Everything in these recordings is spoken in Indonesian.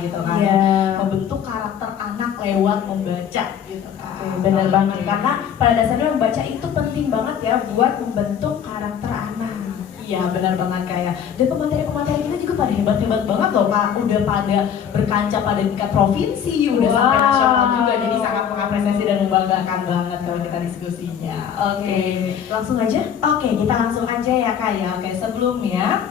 gitu kan. Membentuk karakter anak lewat membaca gitu kan. Benar banget, karena pada dasarnya membaca itu penting banget ya buat membentuk karakter anak. Iya benar banget kayak. Dan pemateri-pemateri kita juga pada hebat-hebat banget loh Kak. Udah pada berkancah pada tingkat provinsi, udah sampai nasional juga. Jadi sangat mengapresiasi dan membanggakan banget kalau kita diskusinya. Oke, langsung aja? Oke, kita langsung aja ya Kak ya. Oke, sebelumnya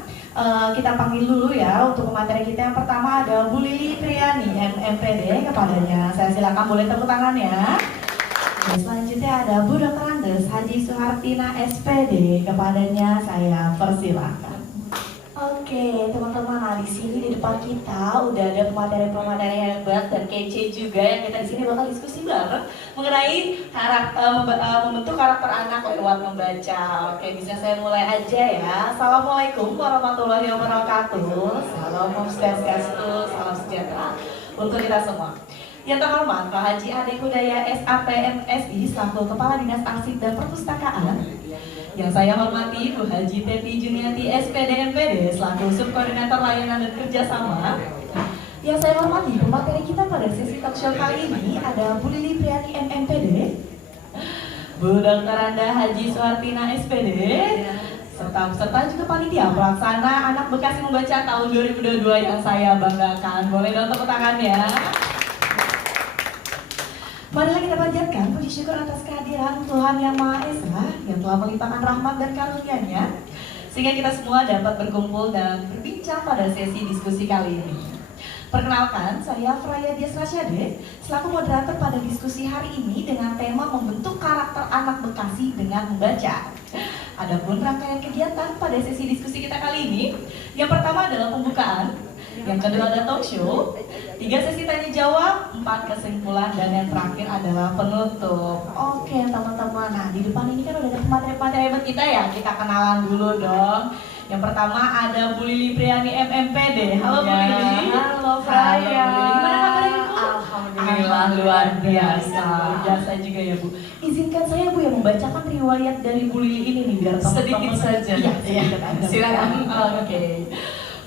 kita panggil dulu ya untuk pemateri kita. Yang pertama ada Bu Lili Priani, MMPD. Kepadanya saya silakan, boleh tepuk tangan ya. Dan selanjutnya ada Bu Dr. Andes Haji Suhartina SPD. Kepadanya saya persilakan. Oke teman-teman, nah di sini di depan kita udah ada pemateri-pemateri hebat dan kece juga yang kita di sini bakal diskusi bareng mengenai membentuk karakter anak lewat membaca. Oke, bisa saya mulai aja ya. Assalamualaikum warahmatullahi wabarakatuh. Salam Om Swastiastu, salam sejahtera untuk kita semua. Yang terhormat Pak Haji Ade Hudaya SAPMSI selaku Kepala Dinas Arsip dan Perpustakaan. Yang saya hormati Bu Haji Teti Juniati SPD MPD selaku Subkoordinator Layanan dan Kerjasama. Yang saya hormati pemateri kita pada sesi talk show kali ini ada Bu Lili Priani MMPD, Bu Dr. Anda Haji Suhartina SPD, serta juga panitia pelaksana Anak Bekasi Membaca tahun 2022 yang saya banggakan. Boleh dong tepuk tangan ya. Marilah kita panjatkan puji syukur atas kehadiran Tuhan Yang Maha Esa yang telah melimpahkan rahmat dan karunia-Nya sehingga kita semua dapat berkumpul dan berbincang pada sesi diskusi kali ini. Perkenalkan, saya Fraya Dias Rasyade selaku moderator pada diskusi hari ini dengan tema membentuk karakter anak Bekasi dengan membaca. Adapun rangkaian kegiatan pada sesi diskusi kita kali ini, yang pertama adalah pembukaan, yang kedua ada talk show, 3 sesi tanya jawab, 4 kesimpulan, dan yang terakhir adalah penutup. Oke teman-teman, nah di depan ini kan udah ada pemateri-pemateri hebat kita ya, kita kenalan dulu dong. Yang pertama ada Bu Lili Priani MMPD. Halo Bu Lili. Halo Fraya. Gimana kabarnya Bu? Alhamdulillah luar biasa. Luar biasa juga ya Bu. Izinkan saya Bu yang membacakan riwayat dari Bu Lili ini nih biar sedikit saja. Iya, sedikit aja. Silakan. Oke.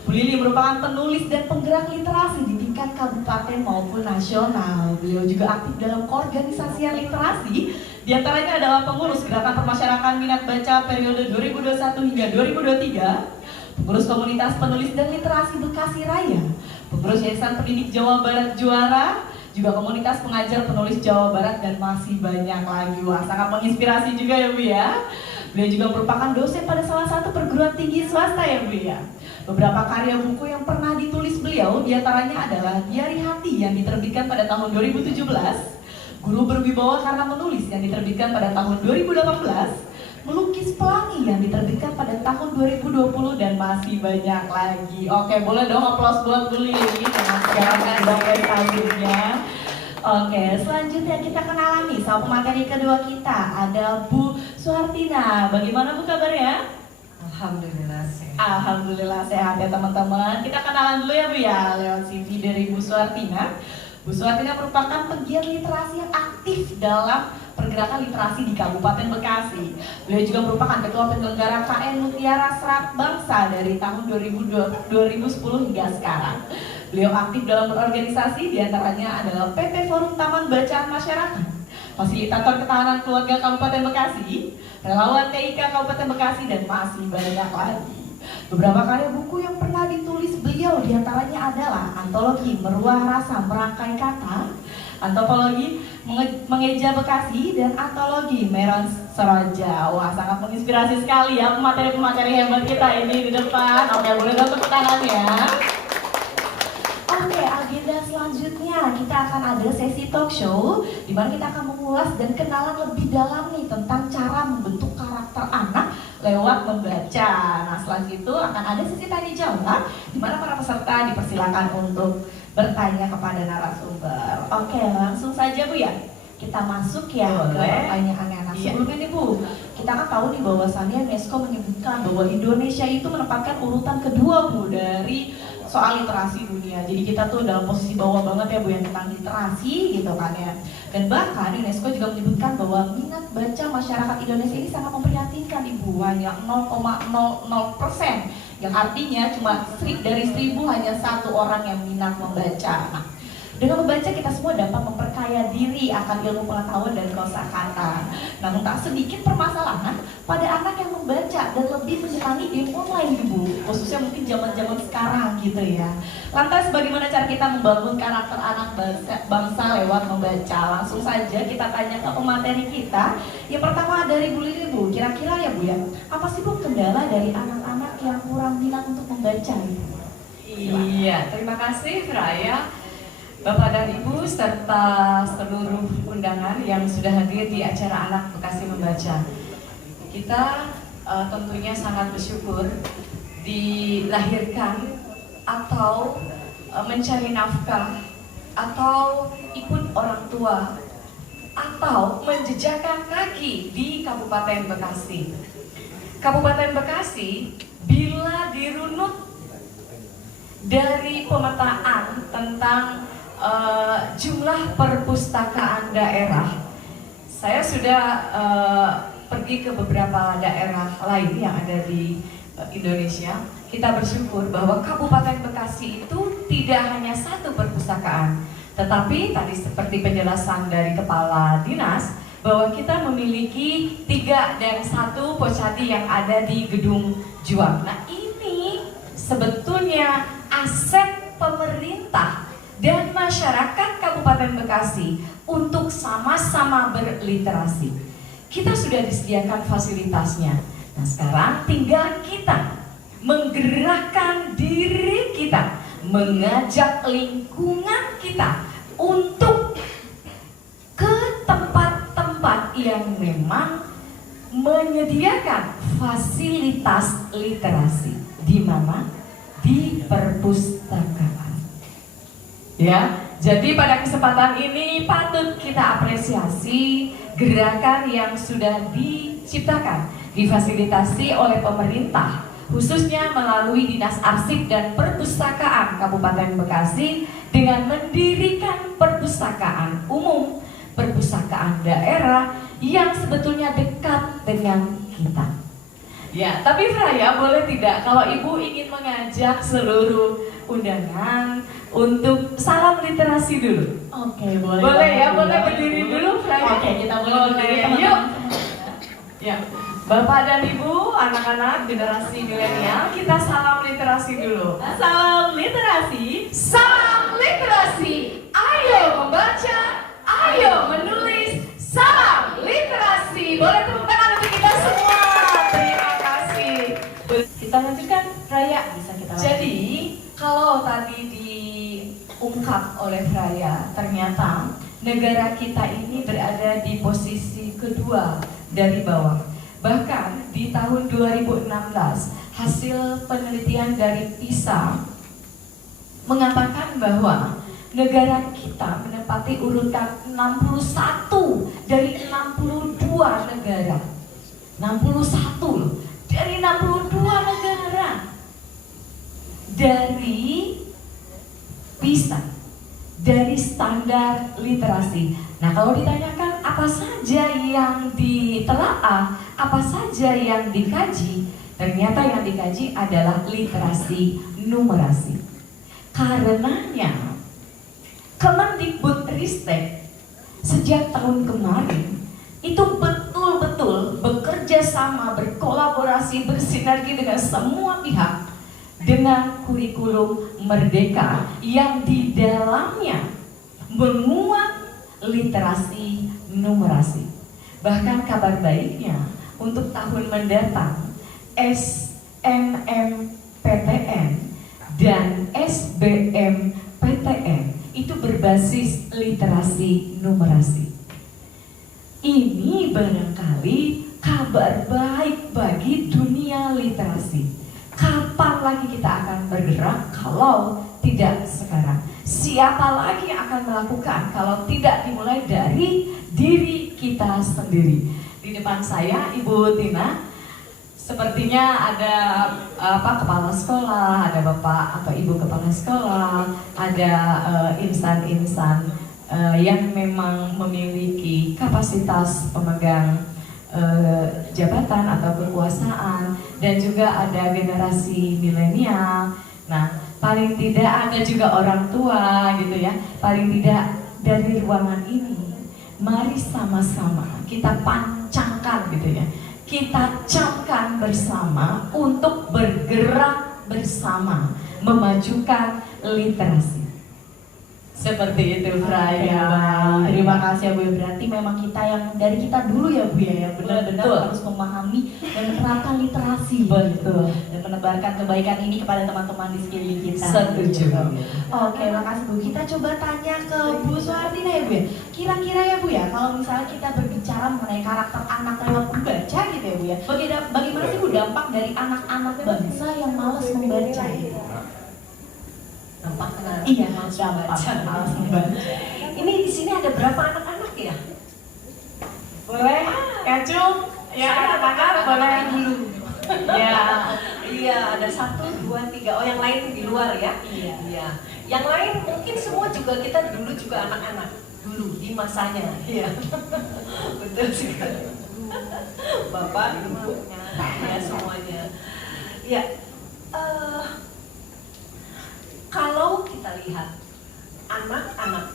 Bu Lili merupakan penulis dan penggerak literasi di tingkat kabupaten maupun nasional. Beliau juga aktif dalam keorganisasian literasi, diantaranya adalah pengurus Gerakan Permasyarakatan Minat Baca periode 2021 hingga 2023, pengurus Komunitas Penulis dan Literasi Bekasi Raya, pengurus Yayasan Pendidik Jawa Barat Juara, juga Komunitas Pengajar Penulis Jawa Barat, dan masih banyak lagi. Wah, sangat menginspirasi juga ya Bu ya. Beliau juga merupakan dosen pada salah satu perguruan tinggi swasta ya Bu ya. Beberapa karya buku yang pernah ditulis beliau diantaranya adalah Diari Hati yang diterbitkan pada tahun 2017, Guru Berwibawa Karena Menulis yang diterbitkan pada tahun 2018, Melukis Pelangi yang diterbitkan pada tahun 2020, dan masih banyak lagi. Oke, boleh dong aplaus buat Bu Lili dengan segala dari karirnya. Oke, selanjutnya kita kenalan nih sama pemateri kedua kita, ada Bu Suhartina. Bagaimana Bu kabarnya? Alhamdulillah sehat. Alhamdulillah sehat ya teman-teman. Kita kenalan dulu ya Bu ya lewat CV dari Bu Suhartina. Bu Suhartina merupakan pegiat literasi yang aktif dalam pergerakan literasi di Kabupaten Bekasi. Beliau juga merupakan ketua penyelenggara KN Mutiara Serat Bangsa dari tahun 2010 hingga sekarang. Beliau aktif dalam berorganisasi, diantaranya adalah PT Forum Taman Bacaan Masyarakat, Fasilitator Ketahanan Keluarga Kabupaten Bekasi, Relawan TIK Kabupaten Bekasi, dan masih banyak lagi. Beberapa karya buku yang pernah ditulis beliau diantaranya adalah antologi Meruah Rasa Merangkai Kata, antologi Mengeja Bekasi, dan antologi Meron Soroja. Wah, sangat menginspirasi sekali ya pemateri-pemateri hebat kita ini di depan. Oke, boleh dong tepuk tangan ya. Oke, agenda selanjutnya kita akan ada sesi talk show di mana kita akan mengulas dan kenalan lebih dalam nih tentang cara membentuk karakter anak lewat membaca. Nah, setelah itu akan ada sesi tanya jawab di mana para peserta dipersilakan untuk bertanya kepada narasumber. Oke, langsung saja Bu ya. Kita masuk ya ke pertanyaan. Nah, sebelumnya nih Bu, kita kan tahu nih bahwasannya UNESCO menyebutkan bahwa Indonesia itu menempatkan urutan kedua Bu dari soal literasi dunia. Jadi kita tuh dalam posisi bawah banget ya Bu yang tentang literasi gitu kan ya. Dan bahkan UNESCO juga menyebutkan bahwa minat baca masyarakat Indonesia ini sangat memprihatinkan Ibu, hanya 0,00% yang artinya cuma dari 1.000 hanya 1 orang yang minat membaca. Nah, dengan membaca kita semua dapat memperkaya diri akan ilmu pengetahuan dan kosakata. Namun tak sedikit permasalahan pada anak yang membaca dan lebih menyenangi game online, Ibu. Khususnya mungkin zaman-zaman sekarang gitu ya. Lantas bagaimana cara kita membangun karakter anak bangsa lewat membaca? Langsung saja kita tanya ke pemateri kita. Yang pertama dari Bu Lili, Bu. Kira-kira ya Bu ya, apa sih Bu kendala dari anak-anak yang kurang minat untuk membaca? Iya, terima kasih Raya, Bapak dan Ibu serta seluruh undangan yang sudah hadir di acara Anak Bekasi Membaca. Kita tentunya sangat bersyukur dilahirkan atau mencari nafkah atau ikut orang tua atau menjejakkan kaki di Kabupaten Bekasi. Kabupaten Bekasi bila dirunut dari pemetaan tentang jumlah perpustakaan daerah, saya sudah pergi ke beberapa daerah lain yang ada di Indonesia. Kita bersyukur bahwa Kabupaten Bekasi itu tidak hanya 1 perpustakaan, tetapi tadi seperti penjelasan dari Kepala Dinas bahwa kita memiliki 3 dan 1 posyandu yang ada di Gedung Juang. Nah, ini sebetulnya aset pemerintah dan masyarakat Kabupaten Bekasi untuk sama-sama berliterasi. Kita sudah disediakan fasilitasnya. Nah, sekarang tinggal kita menggerakkan diri kita, mengajak lingkungan kita untuk ke tempat-tempat yang memang menyediakan fasilitas literasi. Di mana? Di perpustakaan. Ya, jadi pada kesempatan ini patut kita apresiasi gerakan yang sudah diciptakan, difasilitasi oleh pemerintah, khususnya melalui Dinas Arsip dan Perpustakaan Kabupaten Bekasi dengan mendirikan perpustakaan umum, perpustakaan daerah yang sebetulnya dekat dengan kita. Ya, tapi Fraya boleh tidak kalau Ibu ingin mengajak seluruh undangan untuk salam literasi dulu? Oke, boleh. Boleh ya, boleh berdiri dulu Fraya. Oke, kita boleh berdiri. Yuk. Ya, Bapak dan Ibu, anak-anak generasi milenial, kita salam literasi dulu. Salam literasi. Salam literasi. Ayo membaca, ayo menulis. Salam literasi. Boleh tepuk tangan untuk kita semua. Terima kasih. Kita lanjutkan Raya. Bisa kita Jadi kalau tadi diungkap oleh Raya, ternyata negara kita ini berada di posisi kedua dari bawah. Bahkan di tahun 2016 hasil penelitian dari PISA mengatakan bahwa negara kita menempati urutan 61 dari 62 negara. 61 loh, dari 62 negara. Dari PISA, dari standar literasi. Nah, kalau ditanyakan apa saja yang ditelaah, apa saja yang dikaji, ternyata yang dikaji adalah literasi numerasi. Karenanya Kemendikbudristek sejak tahun kemarin itu betul-betul bekerja sama, berkolaborasi, bersinergi dengan semua pihak dengan kurikulum Merdeka yang di dalamnya menguat literasi numerasi. Bahkan kabar baiknya untuk tahun mendatang SNMPTN dan SBMPTN itu berbasis literasi numerasi. Ini barangkali kabar baik bagi dunia literasi. Kapan lagi kita akan bergerak kalau tidak sekarang? Siapa lagi yang akan melakukan kalau tidak dimulai dari diri kita sendiri? Di depan saya Ibu Tina, sepertinya ada kepala sekolah, ada bapak atau ibu kepala sekolah, ada insan-insan yang memang memiliki kapasitas pemegang jabatan atau kekuasaan dan juga ada generasi milenial. Nah, paling tidak ada juga orang tua gitu ya. Paling tidak dari ruangan ini, mari sama-sama kita pancangkan gitu ya. Kita camkan bersama untuk bergerak bersama memajukan literasi. Seperti itu, Fraya. Terima kasih ya Bu. Berarti memang kita yang dari kita dulu ya Bu ya, yang benar-benar Betul. harus memahami dan menerapkan literasi. Betul. Dan menebarkan kebaikan ini kepada teman-teman di sekeliling kita. Setuju. Oke, makasih Bu. Kita coba tanya ke Bu Suhartina ya Bu ya. Kira-kira ya Bu ya, kalau misalnya kita berbicara mengenai karakter anak lewat membaca gitu ya Bu ya. Bagaimana sih Bu dampak dari anak-anak bangsa yang malas membaca? Dampak kena Iya, malas dampak membaca. malas membaca. Ini di sini ada berapa anak-anak ya? Boleh, Kacung? Ya, katakan boleh dulu. Ya, iya ada 1, 2, 3. Oh yang lain di luar ya? Iya. Yang lain mungkin semua juga kita dulu juga anak-anak dulu di masanya. Iya. Betul sekali. Bapak, ibu, ya semuanya. Ya. Kalau kita lihat anak-anak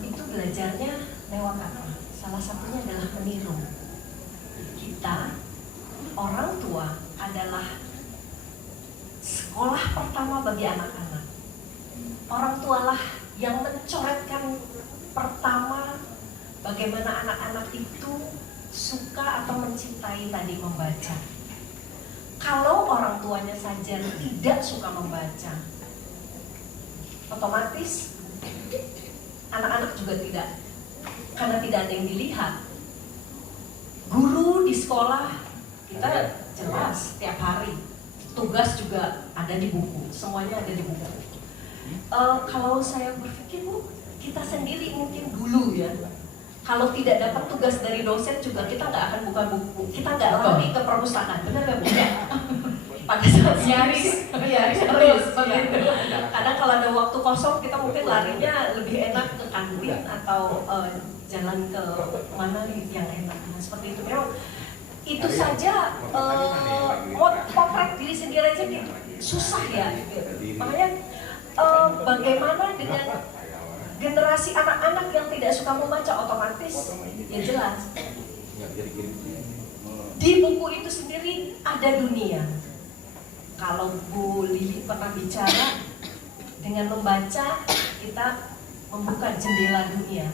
itu belajarnya lewat apa? Salah satunya adalah meniru. Kita, orang tua adalah sekolah pertama bagi anak-anak. Orang tualah yang mencoretkan pertama bagaimana anak-anak itu suka atau mencintai tadi membaca. Kalau orang tuanya saja tidak suka membaca, otomatis anak-anak juga tidak, karena tidak ada yang dilihat. Guru di sekolah kita jelas tiap hari, tugas juga ada di buku, semuanya ada di buku. Kalau saya berpikir Bu, kita sendiri mungkin dulu ya, kalau tidak dapat tugas dari dosen juga kita nggak akan buka buku, kita nggak lari ke perpustakaan, benar nggak Bu? Ya. Pada saat Nyaris. terus begitu. Kadang kalau ada waktu kosong kita mungkin larinya lebih enak ke kantin atau jalan ke mana yang enak. Nah, seperti itu. Memang itu saja potret diri sendiri aja gitu. Susah ya. Makanya bagaimana dengan generasi anak-anak yang tidak suka membaca, otomatis ya jelas di buku itu sendiri ada dunia. Kalau Bu Lili pernah bicara, dengan membaca kita membuka jendela dunia.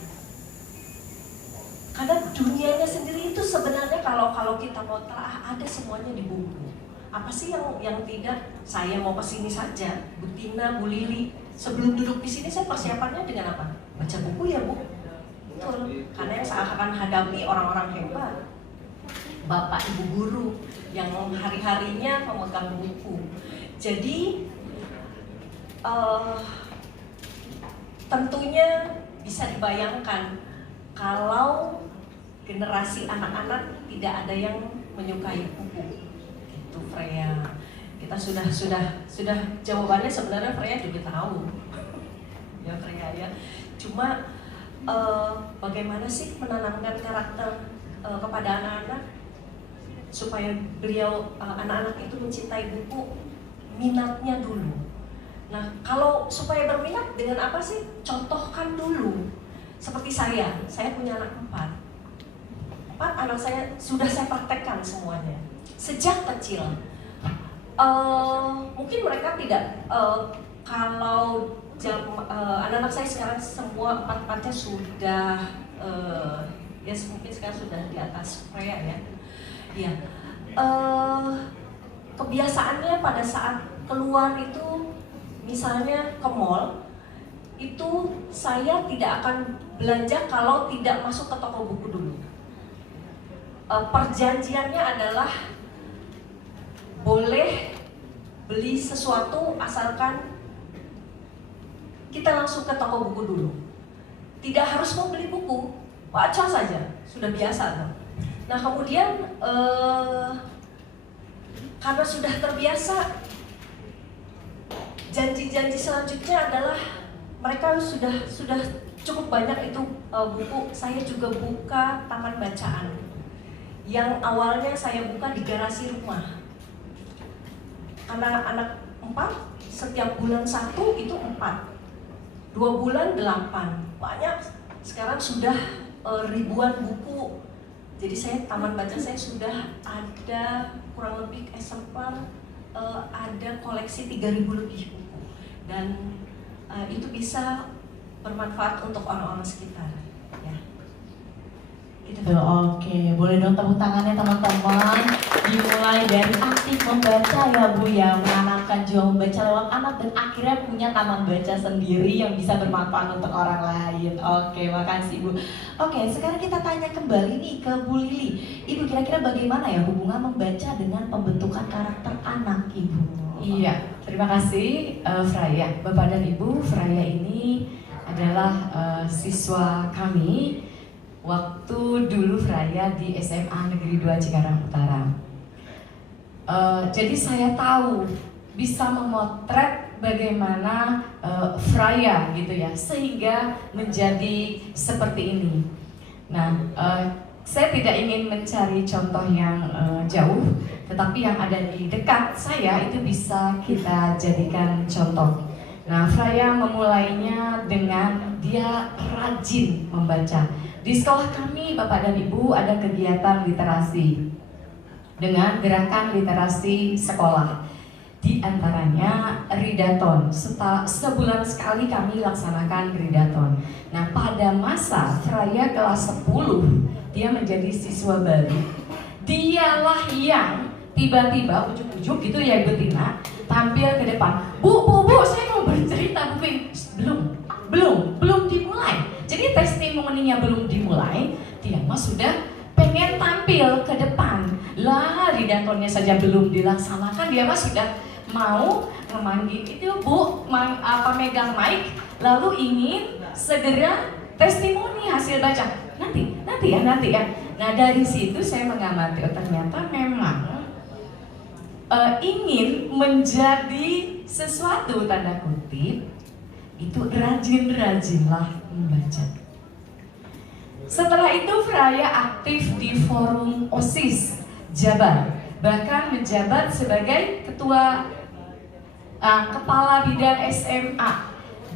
Karena dunianya sendiri itu sebenarnya kalau kita mau telah ada semuanya di buku. Apa sih yang tidak? Saya mau ke sini saja, Bu Tina, Bu Lili. Sebelum duduk di sini saya persiapannya dengan apa? Baca buku ya Bu. Betul. Karena yang saya akan hadapi orang-orang hebat. Bapak Ibu guru yang hari-harinya memegang buku. Jadi tentunya bisa dibayangkan kalau generasi anak-anak tidak ada yang menyukai buku. Itu Freya. Kita sudah jawabannya sebenarnya Freya juga tahu. Ya Freya ya. Cuma bagaimana sih menanamkan karakter kepada anak-anak supaya beliau anak-anak itu mencintai buku, minatnya dulu. Nah, kalau supaya berminat dengan apa sih? Contohkan dulu. Seperti saya punya anak 4 anak saya sudah saya praktekkan semuanya sejak kecil. Mungkin mereka tidak kalau anak-anak saya sekarang semua 4-4-nya sudah ya mungkin sekarang sudah di atas Freya ya. Ya, kebiasaannya pada saat keluar itu, misalnya ke mall, itu saya tidak akan belanja kalau tidak masuk ke toko buku dulu. Perjanjiannya adalah boleh beli sesuatu asalkan kita langsung ke toko buku dulu. Tidak harus mau beli buku, baca saja, sudah biasa tuh. Nah kemudian karena sudah terbiasa, janji-janji selanjutnya adalah mereka sudah cukup banyak itu buku. Saya juga buka taman bacaan yang awalnya saya buka di garasi rumah. Anak-anak 4, setiap bulan 1 itu 4, 2 bulan 8, banyak. Sekarang sudah ribuan buku. Jadi saya taman baca saya sudah ada kurang lebih eksemplar, ada koleksi 3.000 lebih buku, dan itu bisa bermanfaat untuk orang-orang sekitar. Ya. Gitu. Oke, boleh dong tepuk tangannya teman-teman. Dimulai dari aktif membaca ya Bu ya, menanamkan jiwa membaca lewat anak dan akhirnya punya taman baca sendiri yang bisa bermanfaat untuk orang lain. Oke, makasih Bu. Oke, sekarang kita tanya kembali nih ke Bu Lili. Ibu kira-kira bagaimana ya hubungan membaca dengan pembentukan karakter anak Ibu? Iya, terima kasih Fraya. Bapak dan Ibu, Fraya ini adalah siswa kami waktu dulu Fraya di SMA Negeri 2 Cikarang Utara. Jadi saya tahu bisa memotret bagaimana Fraya gitu ya, sehingga menjadi seperti ini. Nah, saya tidak ingin mencari contoh yang jauh, tetapi yang ada di dekat saya itu bisa kita jadikan contoh. Nah, Fraya memulainya dengan dia rajin membaca. Di sekolah kami, Bapak dan Ibu, ada kegiatan literasi dengan gerakan literasi sekolah. Di antaranya Ridaton. Sebulan sekali kami laksanakan Ridaton. Nah, pada masa Fraya kelas 10, dia menjadi siswa baru. Dialah yang tiba-tiba ujuk-ujuk gitu ya Ibu Tina, tampil ke depan. Bu, saya mau bercerita Bu. Belum dimulai. Jadi testimoninya belum dimulai, dia mah sudah pengen tampil ke depan. Lah, Ridatonnya saja belum dilaksanakan, dia mah sudah mau memanggil itu Bu, megang mic, lalu ingin segera testimoni hasil baca. Nanti ya. Nah, dari situ saya mengamati, ternyata memang ingin menjadi sesuatu tanda kutip, itu rajin-rajinlah membaca. Setelah itu Fraya aktif di forum OSIS Jabar, bahkan menjabat sebagai ketua kepala bidang SMA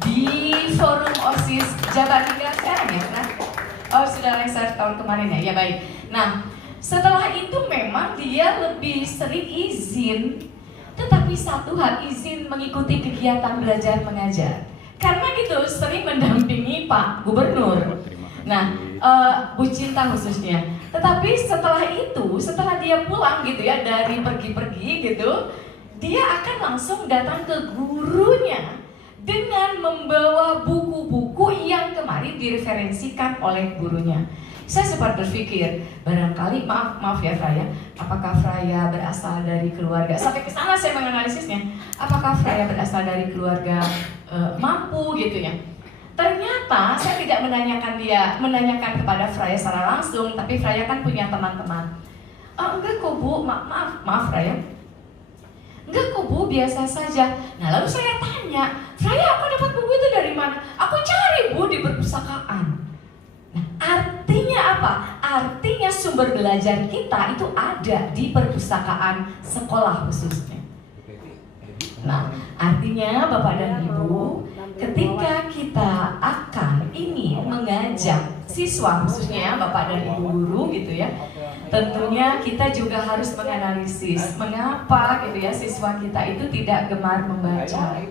di forum OSIS Jabar hingga sekarang ya, nah? Oh, sudah lengser tahun kemarin ya, ya baik. Nah, setelah itu memang dia lebih sering izin, tetapi satu hal izin mengikuti kegiatan belajar mengajar. Karena gitu sering mendampingi Pak Gubernur. Nah, Bu Cinta khususnya. Tetapi setelah itu, setelah dia pulang gitu ya dari pergi-pergi gitu, dia akan langsung datang ke gurunya dengan membawa buku-buku yang kemarin direferensikan oleh gurunya. Saya sempat berpikir, barangkali maaf ya Fraya, apakah Fraya berasal dari keluarga, sampai ke sana saya menganalisisnya, apakah Fraya berasal dari keluarga mampu gitu ya. Ternyata saya tidak menanyakan kepada Fraya secara langsung, tapi Fraya kan punya teman-teman. Enggak kok Bu, maaf Fraya. Enggak kok Bu, biasa saja. Nah, lalu saya tanya, Fraya aku dapat buku itu dari mana? Aku cari Bu di perpustakaan. Nah, artinya apa? Artinya sumber belajar kita itu ada di perpustakaan sekolah khususnya. Nah, artinya Bapak dan Ibu, ketika kita akan ingin mengajak siswa khususnya Bapak dan Ibu guru gitu ya, tentunya kita juga harus menganalisis mengapa gitu ya siswa kita itu tidak gemar membaca.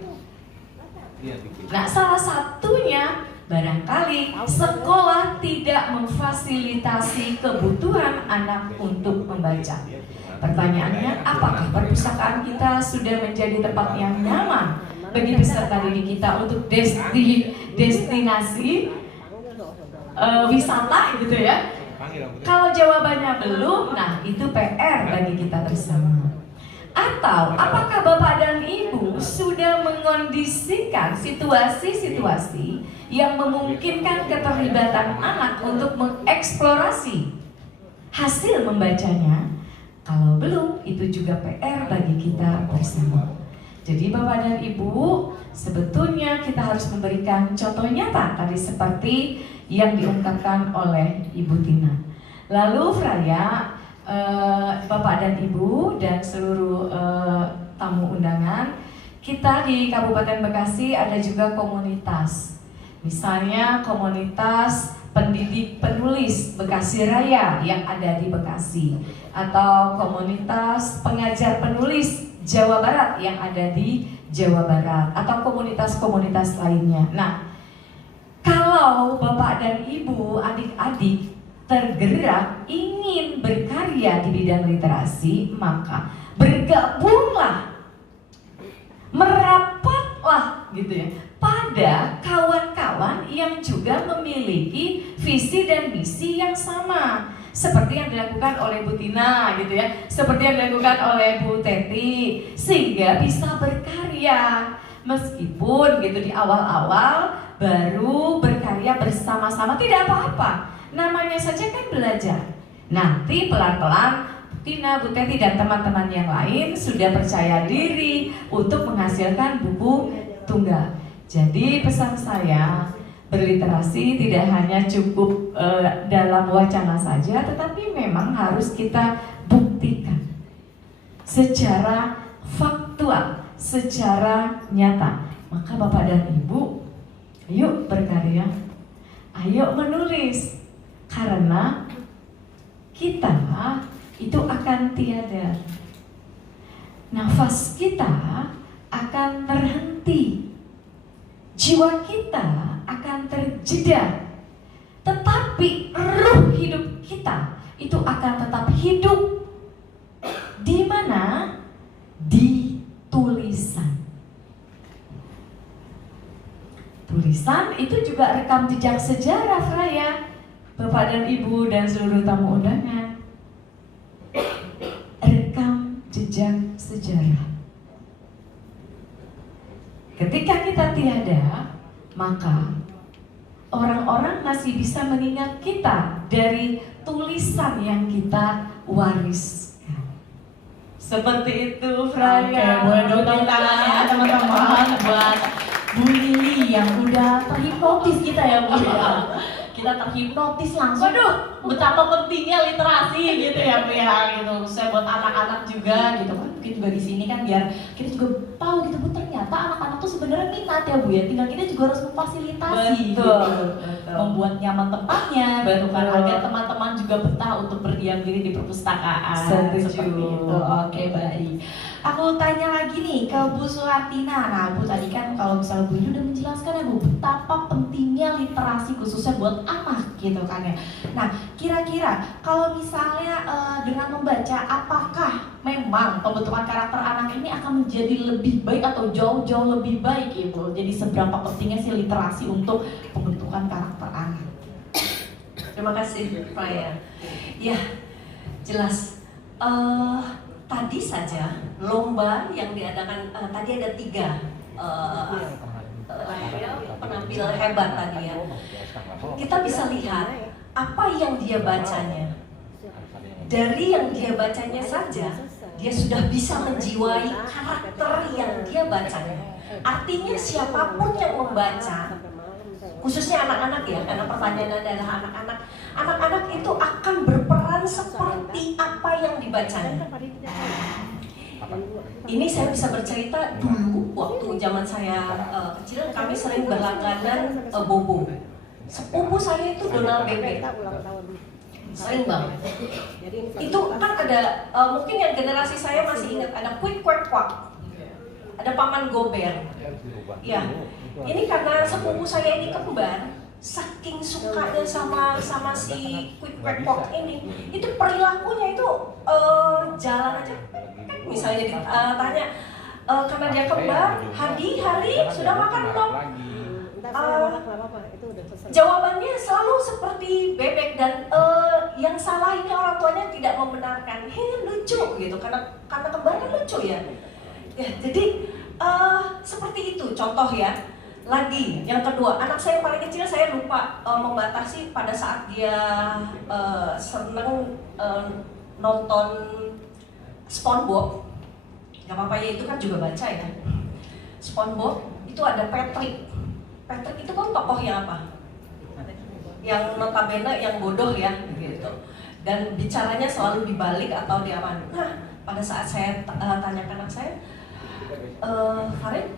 Nah, salah satunya barangkali sekolah tidak memfasilitasi kebutuhan anak untuk membaca. Pertanyaannya, apakah perpustakaan kita sudah menjadi tempat yang nyaman bagi peserta didik kita untuk destinasi wisata gitu ya? Kalau jawabannya belum, nah itu PR bagi kita bersama. Atau apakah Bapak dan Ibu sudah mengondisikan situasi-situasi yang memungkinkan keterlibatan anak untuk mengeksplorasi hasil membacanya? Kalau belum, itu juga PR bagi kita bersama. Jadi Bapak dan Ibu, sebetulnya kita harus memberikan contoh nyata tadi seperti yang diungkapkan oleh Ibu Tina. Lalu Fraya Bapak dan Ibu dan seluruh tamu undangan, kita di Kabupaten Bekasi ada juga komunitas. Misalnya komunitas pendidik penulis Bekasi Raya yang ada di Bekasi, atau komunitas pengajar penulis Jawa Barat yang ada di Jawa Barat, atau komunitas-komunitas lainnya. Nah, kalau Bapak dan Ibu, adik-adik tergerak ingin berkarya di bidang literasi, maka bergabunglah, merapatlah gitu ya pada kawan-kawan yang juga memiliki visi dan misi yang sama, seperti yang dilakukan oleh Bu Tina gitu ya, seperti yang dilakukan oleh Bu Teti, sehingga bisa berkarya meskipun gitu di awal-awal baru berkarya bersama-sama, tidak apa-apa, namanya saja kan belajar. Nanti pelan-pelan Tina, Bu Teti dan teman-teman yang lain sudah percaya diri untuk menghasilkan buku tunggal. Jadi pesan saya, berliterasi tidak hanya cukup dalam wacana saja, tetapi memang harus kita buktikan secara faktual, secara nyata. Maka Bapak dan Ibu, ayo berkarya, ayo menulis, karena kita itu akan tiada, nafas kita akan terhenti, jiwa kita akan terjeda, tetapi ruh hidup kita itu akan tetap hidup. Di mana? Di tulisan. Tulisan itu juga rekam jejak sejarah, Fraya, Bapak dan Ibu dan seluruh tamu undangan. Rekam jejak sejarah. Ketika kita tiada, maka orang-orang masih bisa mengingat kita dari tulisan yang kita wariskan. Seperti itu, Fraya. Oke, boleh dong tepuk tangan ya teman-teman buat Bu Lili yang udah terhipnotis kita ya Bu ya. Kita terhipnotis langsung. Waduh, betapa pentingnya literasi gitu ya Bu ya, gitu. Saya buat anak-anak juga gitu kan. Mungkin juga di sini kan biar kita juga tahu gitu Bu, ternyata anak-anak tuh sebenarnya minat ya Bu ya. Tinggal kita juga harus memfasilitasi gitu. Membuat nyaman tempatnya gitu kan, agar teman-teman juga betah untuk berdiam diri di perpustakaan. Setuju. Seperti itu. Oke, baik. Aku tanya lagi nih ke Bu Suhartina. Nah, Bu tadi kan kalau misalnya Bu ini udah menjelaskan ya Bu, betapa pentingnya literasi khususnya buat anak gitu kan ya. Nah, kira-kira kalau misalnya dengan membaca, apakah memang pembentukan karakter anak ini akan menjadi lebih baik atau jauh-jauh lebih baik gitu? Jadi seberapa pentingnya sih literasi untuk pembentukan karakter anak? Terima kasih, Fraya. Ya, jelas. Tadi saja lomba yang diadakan tadi ada 3 penampil hebat tadi ya. Kita bisa lihat apa yang dia bacanya. Dari yang dia bacanya saja, dia sudah bisa menjiwai karakter yang dia bacanya. Artinya siapapun yang membaca, khususnya anak-anak ya, karena pertanyaannya adalah anak-anak. Anak-anak itu akan berperan seperti apa yang dibacanya. Ini saya bisa bercerita dulu waktu zaman saya kecil, kami sering berlangganan bobo. Sepupu saya itu Donald Bebek, sering banget. Itu kan ada mungkin yang generasi saya masih ingat, ada Quick Quack Quack, ada Paman Gober. Ya, ini karena sepupu saya ini kembar, saking sukanya sama si Quick Quack Quack ini, itu perilakunya itu jalan aja. Misalnya ditanya, karena dia kembar, Hari sudah makan belum? Jawabannya selalu seperti bebek, dan yang salah ini orang tuanya tidak membenarkan. Lucu gitu, karena kembar kan lucu ya. Ya, jadi seperti itu contoh ya. Lagi yang kedua, anak saya paling kecil saya lupa membatasi pada saat dia seneng nonton SpongeBob. Gak apa-apa ya, itu kan juga baca ya. SpongeBob itu ada Patrick. Patrick itu kan tokoh yang apa? Yang notabene yang bodoh ya gitu. dan bicaranya selalu dibalik atau diaman. Nah, pada saat saya tanya ke anak saya, Farid,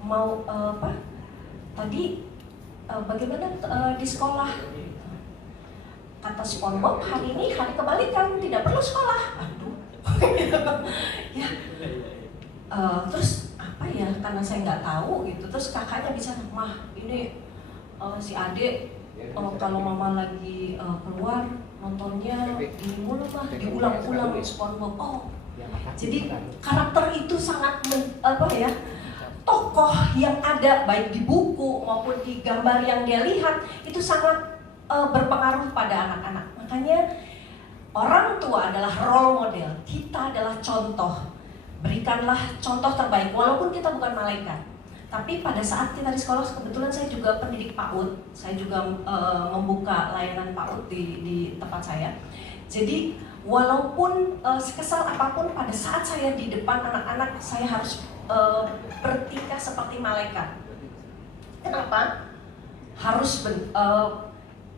mau apa? Tadi bagaimana di sekolah? Kata SpongeBob, hari ini hari kebalikan, tidak perlu sekolah. Aduh, ya. Terus apa ya? Karena saya nggak tahu gitu. Terus kakaknya bicara, mah ini si adik kalau mama lagi keluar nontonnya ini mulu mah, diulang-ulang SpongeBob. Oh, jadi karakter itu sangat tokoh yang ada baik di buku maupun di gambar yang dia lihat itu sangat berpengaruh pada anak-anak. Makanya orang tua adalah role model, kita adalah contoh. Berikanlah contoh terbaik walaupun kita bukan malaikat. Tapi pada saat kita di sekolah, kebetulan saya juga pendidik PAUD, saya juga membuka layanan PAUD di tempat saya. Jadi walaupun sekesal apapun, pada saat saya di depan anak-anak, saya harus bertingkah seperti malaikat. Kenapa? Harus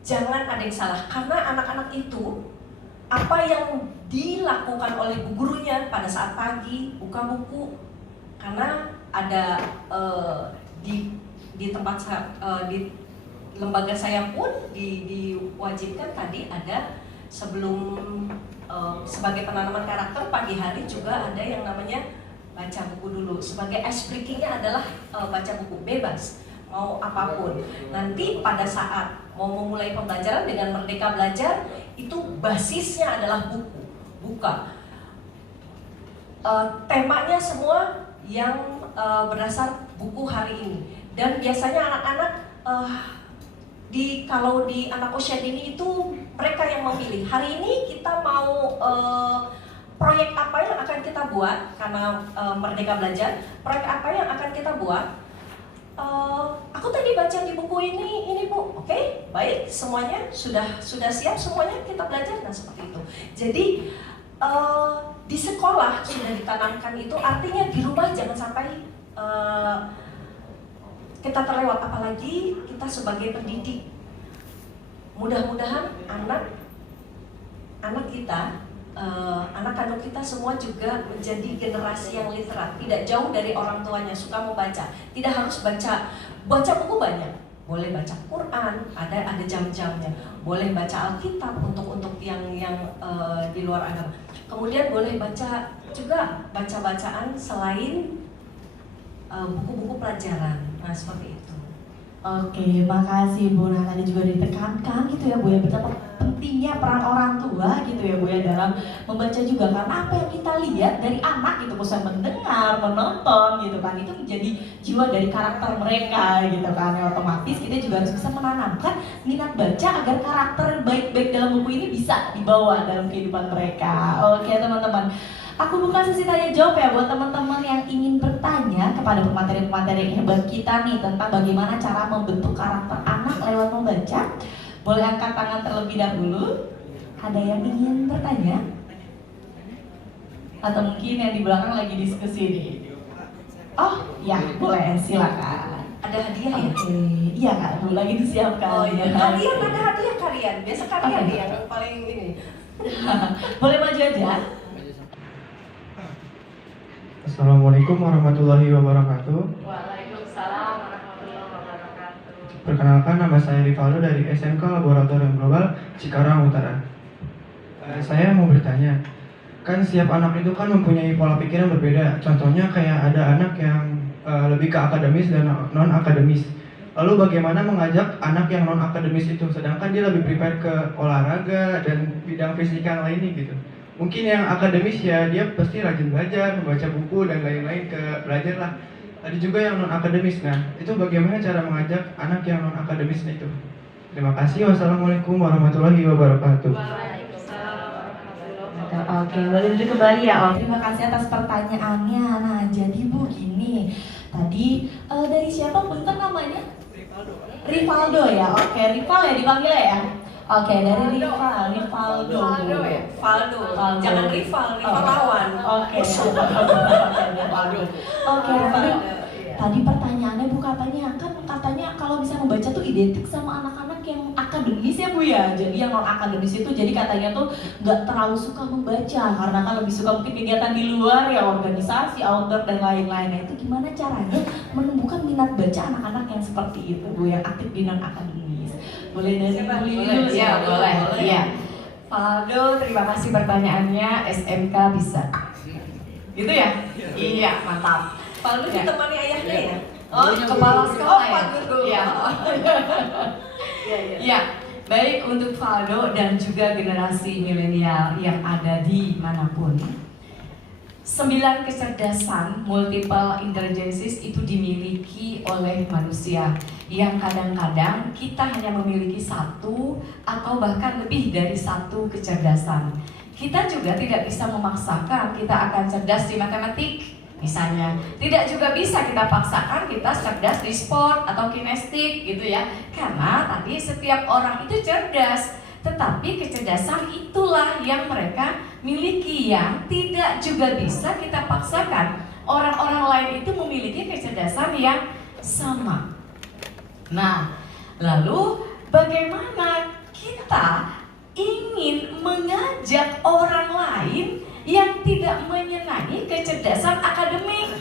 jangan ada yang salah, karena anak-anak itu apa yang dilakukan oleh bu gurunya pada saat pagi buka buku, karena ada di tempat di lembaga saya pun diwajibkan tadi ada sebelum sebagai penanaman karakter pagi hari juga ada yang namanya baca buku dulu. Sebagai ice breakingnya adalah baca buku bebas mau apapun. Nanti pada saat mau memulai pembelajaran dengan Merdeka Belajar itu basisnya adalah buku buka. Temanya semua yang berdasar buku hari ini, dan biasanya anak-anak kalau di anak usia dini itu mereka yang memilih hari ini kita mau proyek apa yang akan kita buat karena Merdeka Belajar, proyek apa yang akan kita buat. Aku tadi baca di buku ini Bu, oke, baik, semuanya sudah siap, semuanya kita belajar, dan seperti itu. Jadi di sekolah sudah ditanamkan itu, artinya di rumah jangan sampai kita terlewat, apalagi kita sebagai pendidik. Mudah-mudahan anak kita, anak kandung kita semua juga menjadi generasi yang literat, tidak jauh dari orang tuanya, suka membaca. Tidak harus baca buku banyak, boleh baca Quran, ada jam-jamnya, boleh baca Alkitab untuk yang di luar agama. Kemudian boleh baca juga bacaan selain buku-buku pelajaran. Nah, seperti itu. Oke, makasih Bu. Nah, tadi juga ditekankan gitu ya Bu ya, betapa pentingnya peran orang tua gitu ya Bu ya dalam membaca juga, karena apa yang kita lihat dari anak gitu, bisa mendengar, menonton gitu kan, itu menjadi jiwa dari karakter mereka gitu kan. Ya, otomatis kita juga harus bisa menanamkan minat baca agar karakter baik-baik dalam buku ini bisa dibawa dalam kehidupan mereka. Oke teman-teman, aku buka sesi tanya jawab ya buat teman-teman yang ingin bertanya kepada pemateri-pemateri yang hebat kita nih tentang bagaimana cara membentuk karakter anak lewat membaca. Boleh angkat tangan terlebih dahulu. Ada yang ingin bertanya? Atau mungkin yang di belakang lagi diskusi nih? Oh ya, boleh, silakan. Ada hadiah ya? Oke, iya Kak, Bu, lagi disiapkan. Oh iya, kalian ada hadiah kalian. Biasa kalian nih yang paling ini. Boleh maju aja. Assalamualaikum warahmatullahi wabarakatuh. Waalaikumsalam warahmatullahi wabarakatuh. Perkenalkan, nama saya Rivaldo dari SMK Laboratorium Global Cikarang Utara. Saya mau bertanya, kan setiap anak itu kan mempunyai pola pikir yang berbeda. Contohnya kayak ada anak yang lebih ke akademis dan non akademis. Lalu bagaimana mengajak anak yang non akademis itu, sedangkan dia lebih prepare ke olahraga dan bidang fisika lainnya gitu. Mungkin yang akademis ya dia pasti rajin belajar, membaca buku dan lain-lain, ke belajar lah. Ada juga yang non akademis. Nah, itu bagaimana cara mengajak anak yang non akademis itu? Terima kasih. Wassalamualaikum warahmatullahi wabarakatuh. Waalaikumsalam warahmatullahi wabarakatuh. Oke, boleh duduk kembali ya Om. Terima kasih atas pertanyaannya. Nah, jadi Bu gini, tadi dari siapa punten namanya? Rivaldo ya. Oke, Rival ya dipanggil ya. Oke, dari Rivaldo. Valdo, jangan rival lawan. Oke. Oke, Rivaldo. Tadi pertanyaannya Bu katanya kalau bisa membaca tuh identik sama anak-anak yang akademis ya Bu ya. Jadi yang non akademis itu jadi katanya tuh nggak terlalu suka membaca karena kan lebih suka mungkin kegiatan di luar ya, organisasi, outdoor dan lain-lain. Nah, itu gimana caranya menumbuhkan minat baca anak-anak yang seperti itu Bu, yang aktif di non akademis? Boleh dari Bu Lili dulu Ya, ya? boleh. Iya. Faldo, terima kasih pertanyaannya. SMK bisa. Gitu ya? Iya, mantap. Faldo ditemani ayahnya ya? Oh, kepala sekolah ya? Pak Guru. Iya. Iya. Baik untuk Faldo dan juga generasi milenial yang ada di manapun. 9 kecerdasan multiple intelligences itu dimiliki oleh manusia yang kadang-kadang kita hanya memiliki satu atau bahkan lebih dari satu kecerdasan. Kita juga tidak bisa memaksakan kita akan cerdas di matematik misalnya. Tidak juga bisa kita paksakan kita cerdas di sport atau kinestik gitu ya. Karena tadi setiap orang itu cerdas, tetapi kecerdasan itulah yang mereka miliki yang tidak juga bisa kita paksakan orang-orang lain itu memiliki kecerdasan yang sama. Nah, lalu bagaimana kita ingin mengajak orang lain yang tidak menyenangi kecerdasan akademik,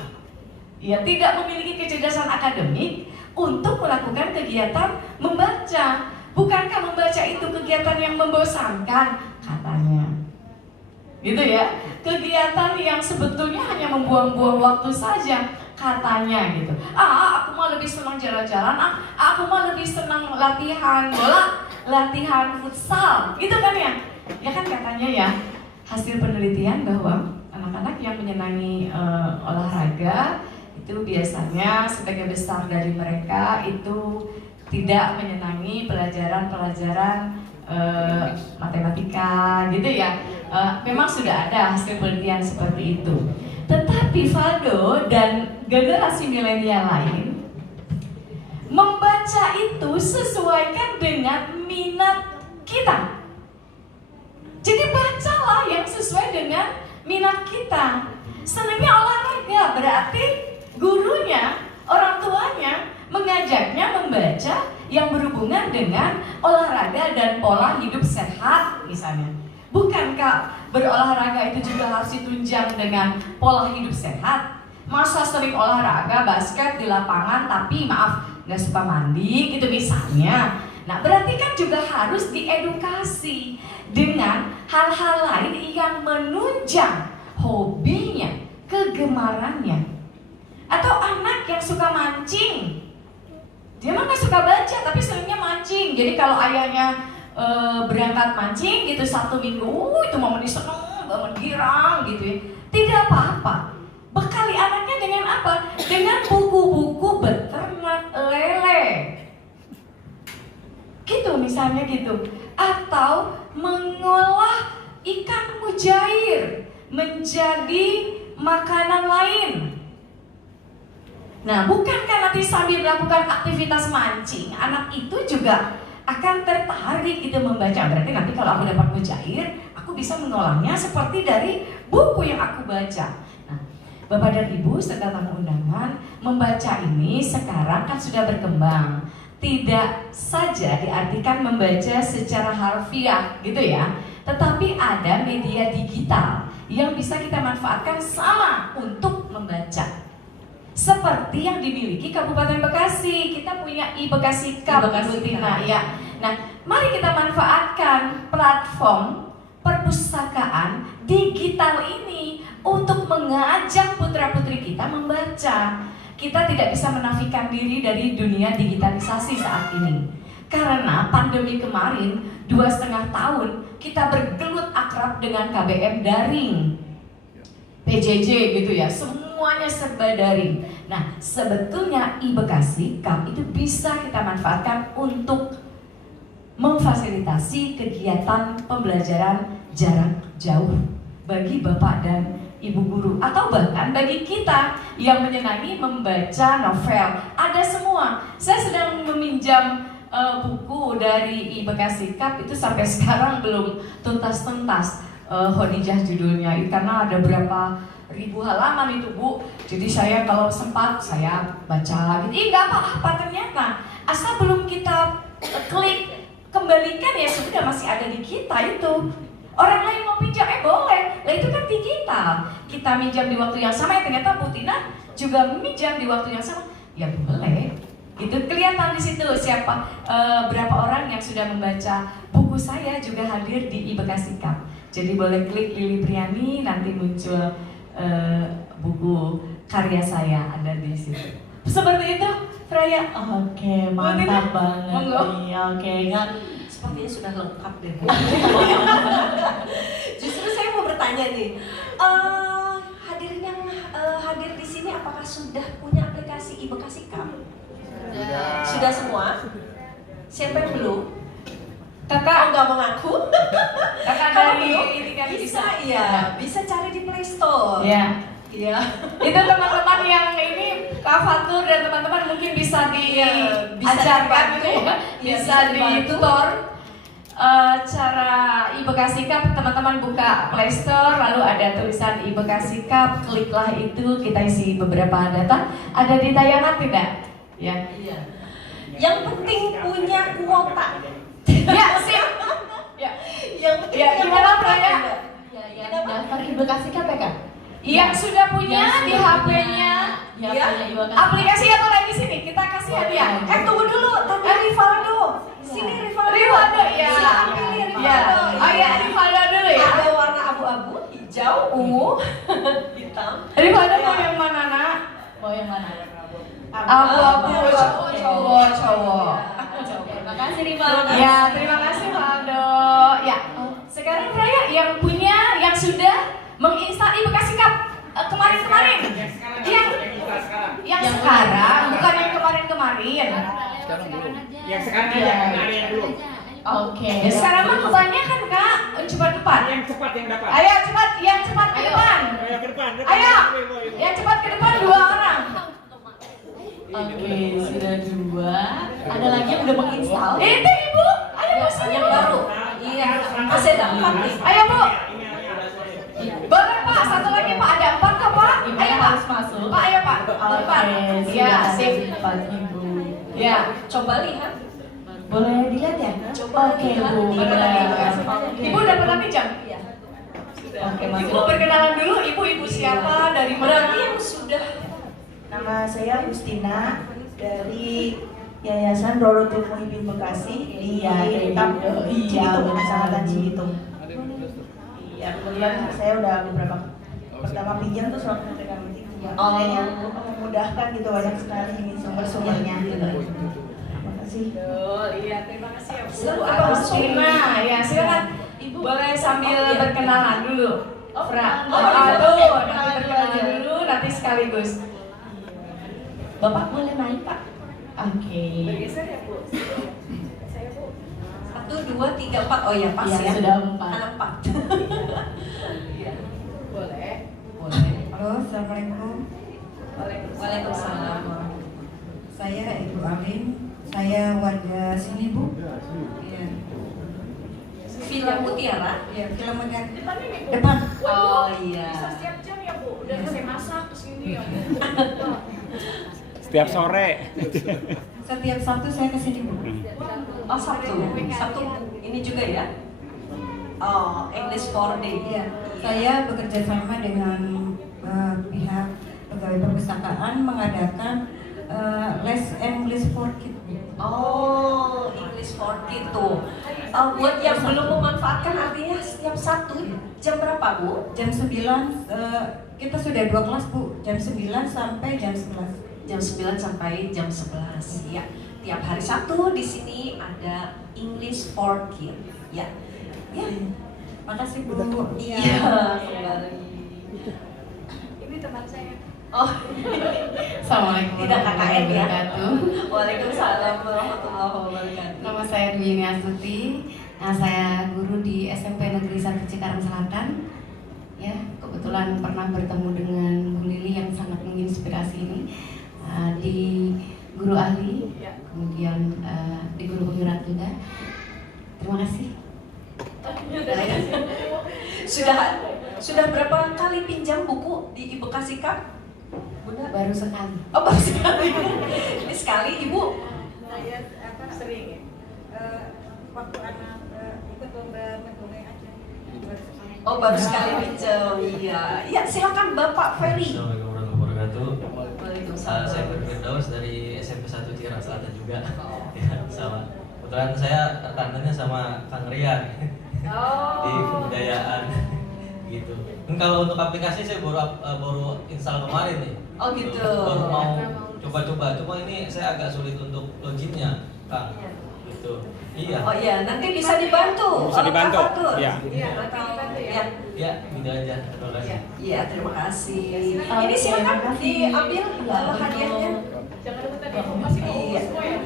ya tidak memiliki kecerdasan akademik untuk melakukan kegiatan membaca? Bukankah membaca itu kegiatan yang membosankan katanya? Gitu ya, kegiatan yang sebetulnya hanya membuang-buang waktu saja katanya gitu. Aku mau lebih senang jalan-jalan, aku mau lebih senang latihan bola, latihan futsal, gitu kan ya? Ya kan katanya ya, hasil penelitian bahwa anak-anak yang menyenangi olahraga itu biasanya sebagian besar dari mereka itu tidak menyenangi pelajaran-pelajaran matematika gitu ya. Memang sudah ada hasil penelitian seperti itu. Tetapi Faldo dan generasi milenial lain membaca itu sesuaikan dengan minat kita. Jadi bacalah yang sesuai dengan minat kita. Senangnya olahraga, berarti gurunya, orang tuanya mengajaknya membaca yang berhubungan dengan olahraga dan pola hidup sehat misalnya. Bukankah berolahraga itu juga harus ditunjang dengan pola hidup sehat? Masa sering olahraga basket di lapangan tapi maaf nggak suka mandi gitu misalnya. Nah berarti kan juga harus diedukasi dengan hal-hal lain yang menunjang hobinya, kegemarannya. Atau anak yang suka mancing, dia mah gak suka baca tapi seringnya mancing. Jadi kalau ayahnya berangkat mancing gitu 1 minggu, itu momen seneng banget, girang gitu ya. Tidak apa-apa. Bekali anaknya dengan apa? Dengan buku-buku beternak lele. Gitu misalnya gitu. Atau mengolah ikan mujair menjadi makanan lain. Nah, bukankah nanti sambil melakukan aktivitas mancing, anak itu juga akan tertarik gitu membaca. Berarti nanti kalau aku dapat mujair, aku bisa mengolahnya seperti dari buku yang aku baca. Nah, Bapak dan Ibu serta tamu undangan, membaca ini sekarang kan sudah berkembang. Tidak saja diartikan membaca secara harfiah gitu ya, tetapi ada media digital yang bisa kita manfaatkan sama untuk membaca. Seperti yang dimiliki Kabupaten Bekasi, kita punya iBekasi Cup, Ibu Tina, ya. Nah, mari kita manfaatkan platform perpustakaan digital ini untuk mengajak putra-putri kita membaca. Kita tidak bisa menafikan diri dari dunia digitalisasi saat ini. Karena pandemi kemarin 2,5 tahun kita bergelut akrab dengan KBM daring, PJJ gitu ya, semuanya serba daring. Nah, sebetulnya iBekasi Cup itu bisa kita manfaatkan untuk memfasilitasi kegiatan pembelajaran jarak jauh bagi Bapak dan Ibu guru, atau bahkan bagi kita yang menyenangi membaca novel. Ada semua. Saya sedang meminjam buku dari iBekasi Cup itu sampai sekarang belum tuntas-tuntas. Khadijah judulnya, karena ada berapa ribu halaman itu Bu. Jadi saya kalau sempat saya baca gitu. Nggak apa-apa ternyata. Asal belum kita klik kembalikan ya sudah, masih ada di kita itu. Orang lain mau pinjam, boleh. Lah itu kan digital. Kita minjam di waktu yang sama, ternyata Bu Tina juga meminjam di waktu yang sama. Ya boleh. Itu kelihatan di situ siapa berapa orang yang sudah membaca buku saya juga hadir di IBK Sikap. Jadi boleh klik Lili Priani, nanti muncul buku karya saya ada di situ. Seperti itu, Freya. Oke, mantap banget. Iya, oke, nggak. Sepertinya sudah lengkap deh. Justru saya mau bertanya nih, hadirin yang hadir di sini apakah sudah punya aplikasi IBK Sikap? Sudah semua? Siapa yang belum? Kakak nggak mengaku? Kakak Kalau dari belum, ini kan bisa, iya, bisa cari di Play Store. Ya. Iya. Itu teman-teman yang ini Kak Fatur dan teman-teman mungkin bisa diajarkan gitu ya, bisa ditutor cara IBK Sikap. Teman-teman buka Play Store, lalu ada tulisan IBK Sikap, kliklah itu, kita isi beberapa data. Ada di tayangan tidak? Ya. Iya. Yang penting punya kuota. Ya, sip. Ya. Yang penting Ya, punya gimana kuota. Freya? Ya, daftar IBK Sikap ya Kak? Yang sudah punya di HP-nya. Ya, Aplikasi atau lain di sini kita kasih hadiah. Tunggu dulu, tapi Rivaldo. Sini Rivaldo. Rivaldo ya. Silakan pilih Rivaldo. Ya. Oh ya, Rivaldo dulu ya. Ada warna abu-abu, hijau, ungu, hitam. Rivaldo mau yang mana, Nak? Mau yang mana? Abu-abu cowok. Terima kasih Rivaldo. Ya, terima kasih Valdo. Ya. Sekarang Freya yang punya, yang sudah menginstal IBK Sikap kemarin-kemarin. Yang sekarang, bukan yang kemarin-kemarin. Yang sekarang aja, karena ada yang belum. Oke. Sekarang mah kebanyakan Kak, cepat. Yang cepat yang dapat. Ayo cepat, yang cepat ke depan. Ayo ke depan. Ayo, yang cepat ke depan 2 orang. Oke, sudah 2. Ada lagi yang udah menginstal? Itu Ibu, ayo Bu sini Yang Bu. baru. Iya, masih ada 4 nih. Ayo Bu. Boleh Pak, satu lagi Pak, ada 4 kok Pak. Ayo Pak. Harus masuk. Pak, ayo Pak. 4. Ya, sip. 4 Ibu. Ya, Coba lihat. Boleh dilihat ya? Coba Oke lihat. Bu. Ibu udah pernah pinjam? Iya. Oke, Ibu masuk. perkenalan dulu, ibu siapa, dari Berarti mana? yang sudah Nama saya Justina dari Yayasan Rorotul Muhibin Bekasi di Cibitung, Kecamatan Cibitung. Iya, kemudian saya udah beberapa pertama pinjam tuh surat keterangan penting juga. Kayaknya memudahkan gitu, banyak sekali ini sumber-sumbernya. Terima kasih. Iya, terima kasih ya Bu. Seru apa Agustina, ya silakan. Ibu boleh sambil berkenalan dulu. Fra, berkenalan nanti berkenalan dulu, nanti sekaligus. Bapak boleh naik Pak? Oke. Bergeser ya Bu. 1, 2, 3, 4. Oh ya, pas Iya, ya. sudah 4. Anak 4. Iya. Boleh. Boleh. Halo, Assalamualaikum. Waalaikumsalam. Saya Ibu Amin. Saya warga sini, Bu. Iya. Film Mutiara. Iya, kilometer depan. Oh iya. Bisa setiap jam ya Bu, udah saya masak ke sini ya Bu. Setiap sore. Setiap Sabtu saya ke sini, Bu. Oh Sabtu. Sabtu ini juga ya. Oh, English for Day. Iya, saya bekerja sama dengan pihak pegawai perpustakaan mengadakan les English for Kids. Oh, English for Kids tuh. Buat yang belum memanfaatkan artinya setiap Sabtu jam berapa Bu? Jam 9 kita sudah 2 kelas, Bu. Jam 9 sampai jam 11. Jam 9 sampai jam 11 ya. Tiap hari Sabtu di sini ada English for Kids. Ya. Ya. Makasih, Bu. Iya. Kembali. Ini teman saya. Oh, Assalamualaikum tidak KKN ya. wabarakatuh. Waalaikumsalam warahmatullahi wabarakatuh. Nama saya Dwi Astuti. Nah, saya guru di SMP Negeri 1 Cikarang Selatan. Ya, kebetulan pernah bertemu dengan Bu Lili yang sangat menginspirasi ini di guru ahli, kemudian di guru penggerak juga. Terima kasih. Sudah berapa kali pinjam buku di Bekasi Cup? Bunda? Baru sekali. Oh, baru sekali. Ini sekali, Ibu? Saya sering ya. Waktu anak ikut lomba mendongeng aja. Oh, baru sekali pinjam. Iya. Iya, silakan Bapak Ferry. Assalamualaikum warahmatullahi wabarakatuh. Waalaikumsalam. Saya Firdaus dari SMP 1 Cikarang Selatan juga. Ya, sama. Kebetulan saya rekanannya sama Kang Rian di kebudayaan gitu. Dan kalau untuk aplikasi saya baru install kemarin nih. Oh gitu. Baru mau coba-coba. Cuma ini saya agak sulit untuk loginnya, Kang. Gitu. Iya. Oh iya, nanti bisa dibantu. Bisa dibantu. Kak Fatur. Iya. Iya. Ya, gitu aja. Terima kasih. Iya, terima kasih. Oke, Ini silakan makasih. diambil hadiahnya. Jangan lupa tadi masih Iya. semua ya.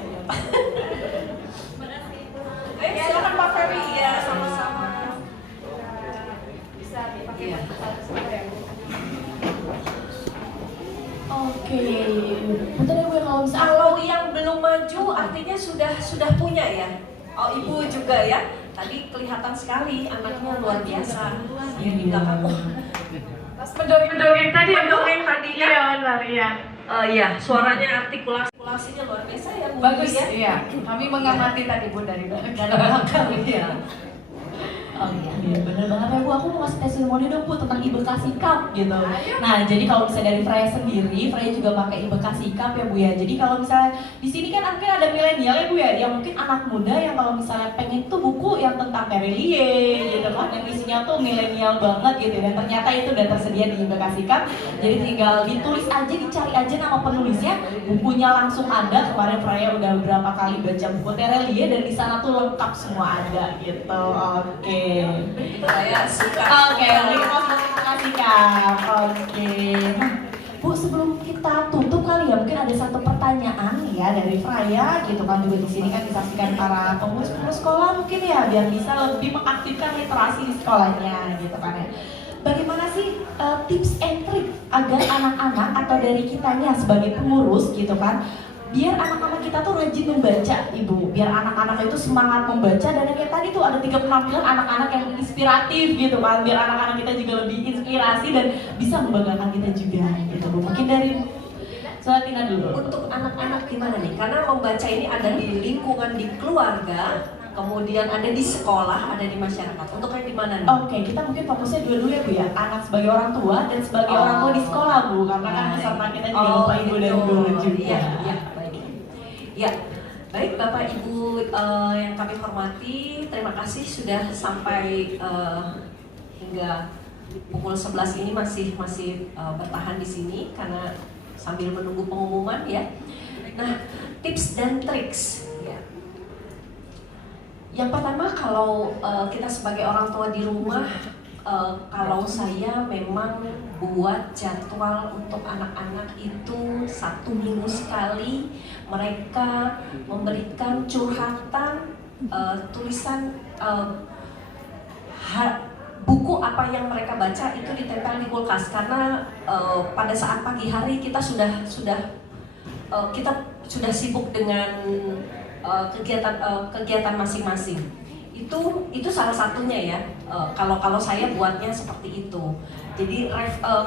Silakan Pak Ferry. Iya, sama-sama. Bisa dipakai Iya. semua ya. Oke, bentar ya gue kalau misalnya Kalau yang belum maju artinya sudah punya ya. Oh, Ibu juga ya. Tadi kelihatan sekali anaknya luar biasa. Yang di belakang. Oh, Mendongeng tadi ya, Bu? mendongeng tadi ya. Iya, benar, iya. Iya, suaranya artikulasinya luar biasa ya, Bu. Bagus ya. iya. Kami mengamati tadi Bu dari Dari belakang ya. oh iya, bener banget ya Bu, aku mau ngasih testimoni dong Bu tentang Bekasi Cup gitu. Nah, jadi kalau misalnya dari Freya sendiri, Freya juga pakai Bekasi Cup ya Bu ya. Jadi kalau misalnya di sini kan mungkin ada milenial ya Bu ya, yang mungkin anak muda yang kalau misalnya pengen tuh buku yang tentang Terelie gitu kan, yang isinya tuh milenial banget gitu. Dan ternyata itu udah tersedia di Bekasi Cup. Jadi tinggal ditulis aja, dicari aja nama penulisnya, bukunya langsung ada. Kemarin Freya udah berapa kali baca buku Terelie dan di sana tuh lengkap semua ada gitu. Oke. Saya suka. Oke, kita kasih Kak. Oke. Nah, Bu, sebelum kita tutup kali ya, mungkin ada satu pertanyaan ya dari Freya gitu kan, juga di sini kan disaksikan para pengurus sekolah mungkin ya, biar bisa lebih mengaktifkan literasi di sekolahnya gitu kan ya. Bagaimana sih tips and trick agar anak-anak atau dari kitanya sebagai pengurus gitu kan, biar anak-anak kita tuh rajin membaca Ibu, biar anak-anak itu semangat membaca, dan kayak tadi tuh ada 3 penampilan anak-anak yang inspiratif gitu kan, biar anak-anak kita juga lebih inspirasi dan bisa membanggakan kita juga gitu Bu. Mungkin dari Selatina dulu. Untuk anak-anak gimana nih? Karena membaca ini ada di lingkungan di keluarga, kemudian ada di sekolah, ada di masyarakat. Untuk yang di mana nih? Oke, kita mungkin fokusnya dua-dua ya Bu ya, anak sebagai orang tua dan sebagai orang tua di sekolah Bu, karena kan peserta kita juga Bapak Ibu dan guru juga. Iya, baik. Ya, baik Bapak Ibu yang kami hormati, terima kasih sudah sampai hingga pukul 11 ini masih bertahan di sini karena sambil menunggu pengumuman ya. Nah, tips dan triks ya. Yang pertama, kalau kita sebagai orang tua di rumah, kalau saya memang buat jadwal untuk anak-anak itu 1 minggu sekali mereka memberikan curhatan, tulisan, buku apa yang mereka baca itu ditempel di kulkas, karena pada saat pagi hari kita sudah sibuk dengan kegiatan masing-masing. Itu salah satunya ya. Kalau saya buatnya seperti itu. Jadi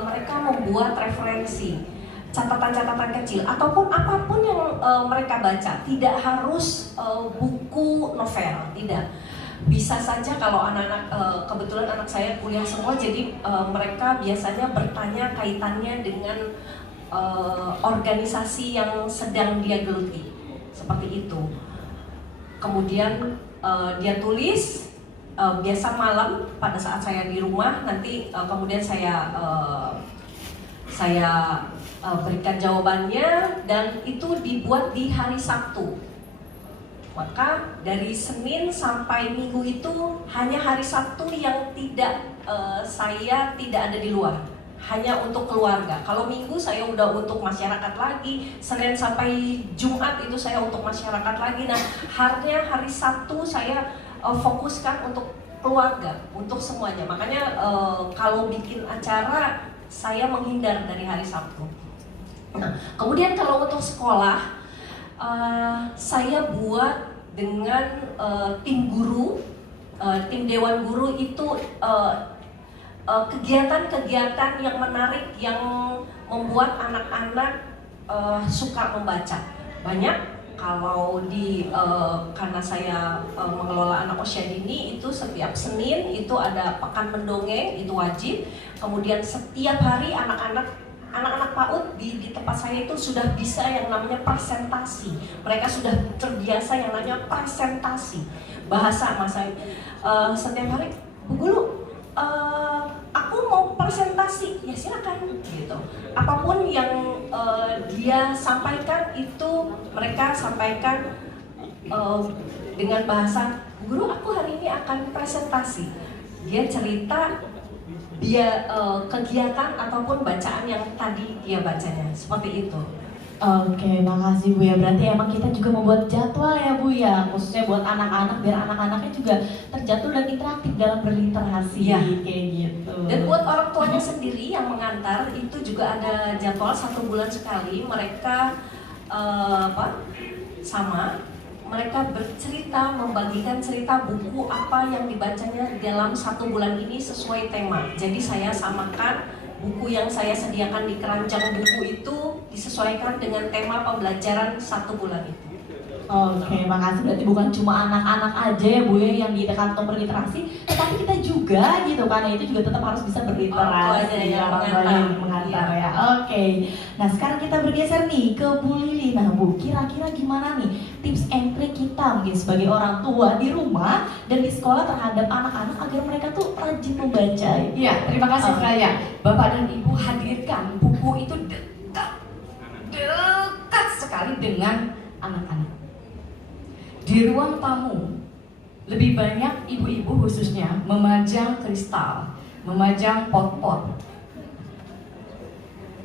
mereka membuat referensi, catatan-catatan kecil ataupun apapun yang mereka baca. Tidak harus buku novel, tidak. Bisa saja kalau anak-anak, kebetulan anak saya kuliah semua, jadi mereka biasanya bertanya kaitannya dengan organisasi yang sedang dia geluti, seperti itu. Kemudian dia tulis, biasa malam pada saat saya di rumah, nanti kemudian saya berikan jawabannya, dan itu dibuat di hari Sabtu. Maka dari Senin sampai Minggu itu hanya hari Sabtu yang saya tidak ada di luar, hanya untuk keluarga. Kalau Minggu saya udah untuk masyarakat lagi, Senin sampai Jumat itu saya untuk masyarakat lagi. Nah, hari Sabtu saya fokuskan untuk keluarga, untuk semuanya. Makanya kalau bikin acara saya menghindar dari hari Sabtu. Nah, kemudian kalau untuk sekolah, saya buat dengan tim guru, tim dewan guru itu kegiatan-kegiatan yang menarik yang membuat anak-anak suka membaca. Banyak kalau karena saya mengelola anak usia dini, itu setiap Senin itu ada pekan mendongeng, itu wajib. Kemudian setiap hari anak-anak PAUD di tempat saya itu sudah bisa yang namanya presentasi. Mereka sudah terbiasa yang namanya presentasi bahasa. Setiap hari, Bu Guru, aku mau presentasi, ya silakan gitu. Apapun yang dia sampaikan itu mereka sampaikan dengan bahasa, Bu Guru, aku hari ini akan presentasi. Dia cerita dia kegiatan ataupun bacaan yang tadi dia bacanya, seperti itu. Oke, makasih Bu ya. Berarti emang kita juga membuat jadwal ya Bu ya, khususnya buat anak-anak biar anak-anaknya juga terjatuh dan interaktif dalam berliterasi ya, kayak gitu. Dan buat orang tuanya sendiri yang mengantar itu juga ada jadwal 1 bulan sekali mereka mereka bercerita, membagikan cerita buku apa yang dibacanya dalam 1 bulan ini sesuai tema. Jadi saya samakan buku yang saya sediakan di keranjang buku itu disesuaikan dengan tema pembelajaran 1 bulan itu. Oke, makasih. Berarti bukan cuma anak-anak aja ya Bu ya yang di kantor berliterasi, tetapi kita juga gitu kan, itu juga tetap harus bisa berliterasi. Orang tua yang mengantar ya. Oke. Nah sekarang kita bergeser nih ke Bu Lili. Nah Bu, kira-kira gimana nih tips and trick kita mungkin sebagai orang tua di rumah dan di sekolah terhadap anak-anak agar mereka tuh rajin membaca? Iya, terima kasih Fraya. Bapak dan Ibu hadirkan buku itu dekat sekali dengan anak-anak. Di ruang tamu, lebih banyak ibu-ibu khususnya memajang kristal, memajang pot-pot.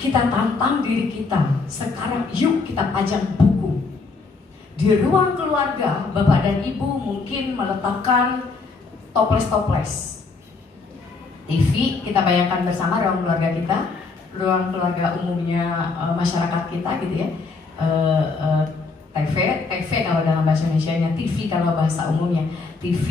Kita tantang diri kita, sekarang yuk kita pajang buku. Di ruang keluarga, bapak dan ibu mungkin meletakkan toples-toples. TV, kita bayangkan bersama ruang keluarga kita, ruang keluarga umumnya masyarakat kita gitu ya. TV kalau dalam bahasa Indonesianya, TV kalau bahasa umumnya TV,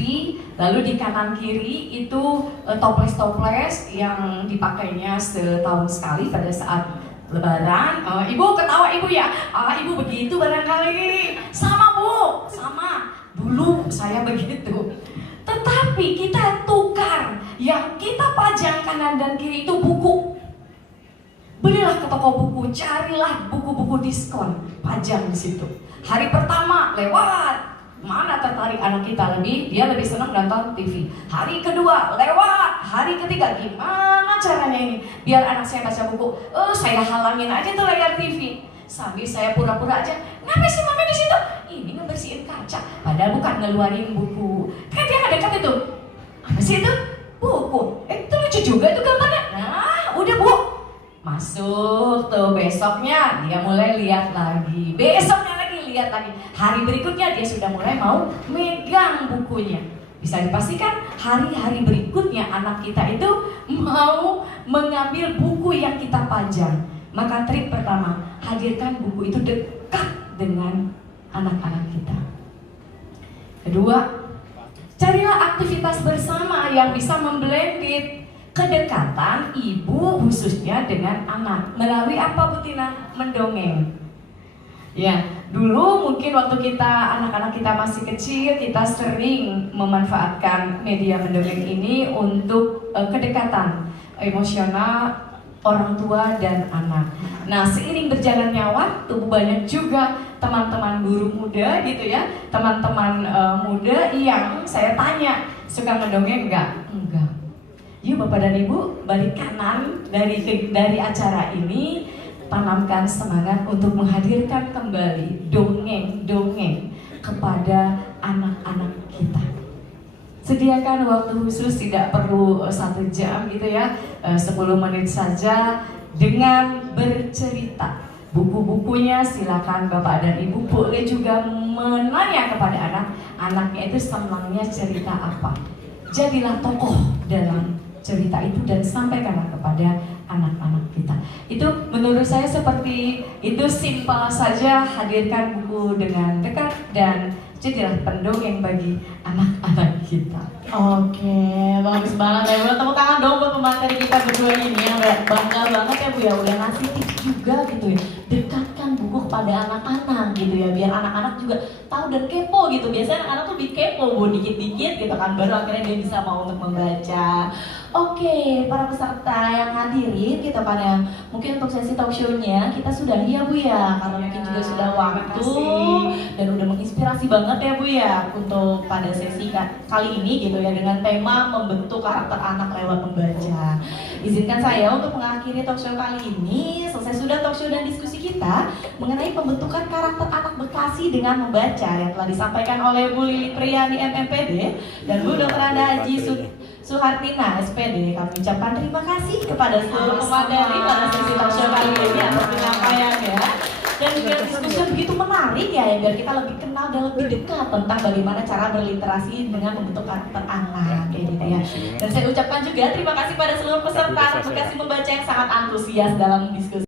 lalu di kanan kiri itu toples-toples yang dipakainya setahun sekali pada saat Lebaran. Ibu ketawa ibu ya, ibu begitu barangkali. Sama Bu, sama. Dulu saya begitu. Tetapi kita tukar, yang kita pajang kanan dan kiri itu buku. Belilah ke toko buku, carilah buku-buku diskon, pajang di situ. Hari pertama lewat, mana tertarik anak kita lebih, dia lebih senang nonton TV. Hari kedua lewat, hari ketiga gimana caranya ini biar anak saya baca buku? Saya halangin aja tuh layar TV. Sambil saya pura-pura aja, ngapain sih mami di situ? Ini ngebersihin kaca, padahal bukan ngeluarin buku. Kan dia ngedekat itu, apa sih itu? Buku. Itu lucu juga itu gambarnya. Nah, udah Bu. Masuk tuh, besoknya dia mulai lihat lagi, besoknya lagi lihat lagi, hari berikutnya dia sudah mulai mau megang bukunya. Bisa dipastikan hari-hari berikutnya anak kita itu mau mengambil buku yang kita pajang. Maka trik pertama, hadirkan buku itu dekat dengan anak-anak kita. Kedua, carilah aktivitas bersama yang bisa memblended kedekatan ibu khususnya dengan anak. Melalui apa Bu Tina? Mendongeng. Ya, dulu mungkin waktu anak-anak kita masih kecil, kita sering memanfaatkan media mendongeng ini untuk kedekatan emosional orang tua dan anak. Nah, seiring berjalannya waktu, banyak juga teman-teman guru muda gitu ya, teman-teman muda yang saya tanya, suka mendongeng enggak? Enggak. Yuk Bapak dan Ibu, balik kanan dari acara ini, tanamkan semangat untuk menghadirkan kembali dongeng-dongeng kepada anak-anak kita. Sediakan waktu khusus, tidak perlu 1 jam gitu ya, 10 menit saja dengan bercerita. Buku-bukunya silakan Bapak dan Ibu boleh juga menanya kepada anaknya itu senangnya cerita apa. Jadilah tokoh dalam cerita itu dan sampaikanlah kepada anak-anak kita. Itu menurut saya seperti itu, simpel saja, hadirkan buku dengan dekat dan Jadilah pendongeng bagi anak-anak kita. Oke, bagus banget ya. Boleh tepuk tangan dong buat pemateri kita berdua ini yang bangga banget ya Bu ya, udah ngasih tips juga gitu ya. Dekatkan buku kepada anak-anak gitu ya, biar anak-anak juga tahu dan kepo gitu. Biasanya anak-anak tuh lebih kepo Bu, dikit-dikit gitu kan, baru akhirnya dia bisa mau untuk membaca. Oke, para peserta yang hadirin gitu kan ya, mungkin untuk sesi talk show-nya kita sudah ya Bu ya, karena mungkin juga sudah waktu dan udah menginspirasi banget ya Bu ya untuk pada sesi kali ini gitu ya, dengan tema membentuk karakter anak lewat membaca. Izinkan saya untuk mengakhiri talk show kali ini. Selesai sudah talk show dan diskusi kita mengenai pembentukan karakter anak Bekasi dengan membaca yang telah disampaikan oleh Bu Lili Priani MMPD dan Bu Dr. Anda Haji Suhartina SPD. Kami ucapkan terima kasih kepada seluruh pemateri pada sesi talk show kali ini atas penyampaiannya. Dan biar diskusi begitu menarik ya, biar kita lebih kenal dan lebih dekat tentang bagaimana cara berliterasi dengan membentuk karakter anak kayak gitu ya. Dan saya ucapkan juga terima kasih pada seluruh peserta Bekasi Membaca yang sangat antusias dalam diskusi.